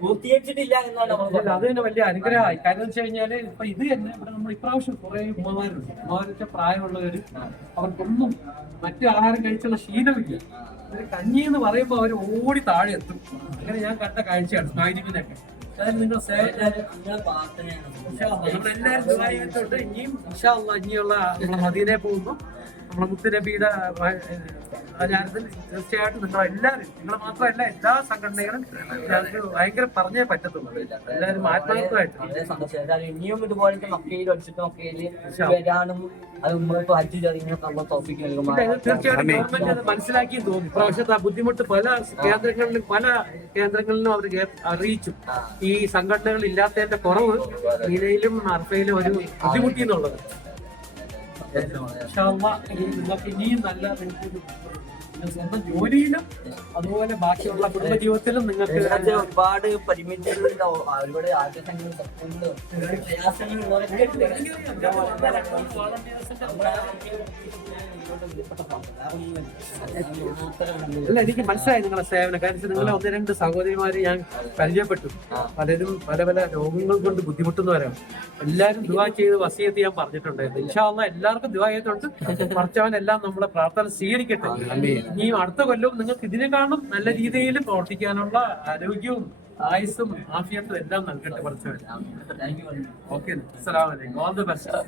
പൂർത്തീകരിച്ചിട്ടില്ല എന്നാണ് അത് തന്നെ വലിയ അനുഗ്രഹമായി. കാര്യം വെച്ച് കഴിഞ്ഞാല് ഇപ്പൊ ഇത് തന്നെ ഇവിടെ നമ്മൾ ഇപ്രാവശ്യം കുറെ ഉമ്മമാരുണ്ട്. ഉമ്മമാരൊക്കെ പ്രായമുള്ളവര് അവർക്കൊന്നും മറ്റു ആഹാരം കഴിച്ചുള്ള ശീലമില്ല. ഒരു കഞ്ഞി എന്ന് പറയുമ്പോൾ അവർ ഓടി താഴെ എത്തും. അങ്ങനെ ഞാൻ കണ്ട കാഴ്ചയാണ് സ്മാരിമിനൊക്കെ. അതായത് നിങ്ങൾ നമ്മളെല്ലാവരും ദുആയിട്ടുണ്ട്. ഇനിയും ഇൻഷാ അല്ലാഹ് ഇനിയുള്ള നമ്മളെ മദീനയിൽ പോകുമ്പോൾ നമ്മളെ മുത്തുനബിയുടെ ആചാരത്തിൽ തീർച്ചയായിട്ടും നിങ്ങളെല്ലാവരും, നിങ്ങൾ മാത്രമല്ല എല്ലാ സംഘടനകളും ഞങ്ങൾക്ക് ഭയങ്കര പറഞ്ഞേ പറ്റത്തുള്ളൂ. എല്ലാവരും ആത്മാർത്ഥമായിട്ട് ഇനിയും ഇതുപോലത്തെ മക്കയിൽ വെച്ചിട്ട് മക്കയിൽ വരാനും അത് മുമ്പ് ഹജ്ജ് തീർച്ചയായിട്ടും ഗവൺമെന്റ് അത് മനസ്സിലാക്കിയും തോന്നി. ഇപ്രാവശ്യത്തെ ബുദ്ധിമുട്ട് പല കേന്ദ്രങ്ങളിലും അവർ അറിയിച്ചു. ഈ സംഘടനകൾ ഇല്ലാത്തതിന്റെ കുറവ് മീനയിലും അർഫയിലും ഒരു ബുദ്ധിമുട്ടി എന്നുള്ളത്. നിങ്ങൾക്ക് ഇനിയും നല്ല സ്വന്തം ജോലിയിലും അതുപോലെ ബാക്കിയുള്ള കുടുംബ ജീവിതത്തിലും നിങ്ങൾക്ക് ഒരുപാട് പരിമിതികളുണ്ടാവും. ഒരുപാട് ആഗ്രഹങ്ങളും അല്ല, എനിക്ക് മനസ്സിലായി നിങ്ങളെ സേവനം. കാരണം നിങ്ങളെ ഒന്ന് രണ്ട് സഹോദരിമാര് ഞാൻ പരിചയപ്പെട്ടു. പലരും പല പല രോഗങ്ങൾ കൊണ്ട് ബുദ്ധിമുട്ടുന്നവരാണ്. എല്ലാവരും ദുആ ചെയ്ത് വസിയത്ത് ഞാൻ പറഞ്ഞിട്ടുണ്ടായിരുന്നു. ഇൻഷാ അല്ലാഹ് എല്ലാവർക്കും ദുആ ചെയ്തിട്ടുണ്ട്. പഠിച്ചവനെല്ലാം നമ്മളെ പ്രാർത്ഥന സ്വീകരിക്കട്ടെ. ഇനിയും അടുത്ത കൊല്ലവും നിങ്ങൾക്ക് ഇതിനെക്കാളും നല്ല രീതിയിൽ പ്രവർത്തിക്കാനുള്ള ആരോഗ്യവും ആയുസ്സും ആഫിയത്തും എല്ലാം നൽകട്ടെ പഠിച്ചവൻ. ഓക്കെ, അസ്സലാമു അലൈക്കും. All the best.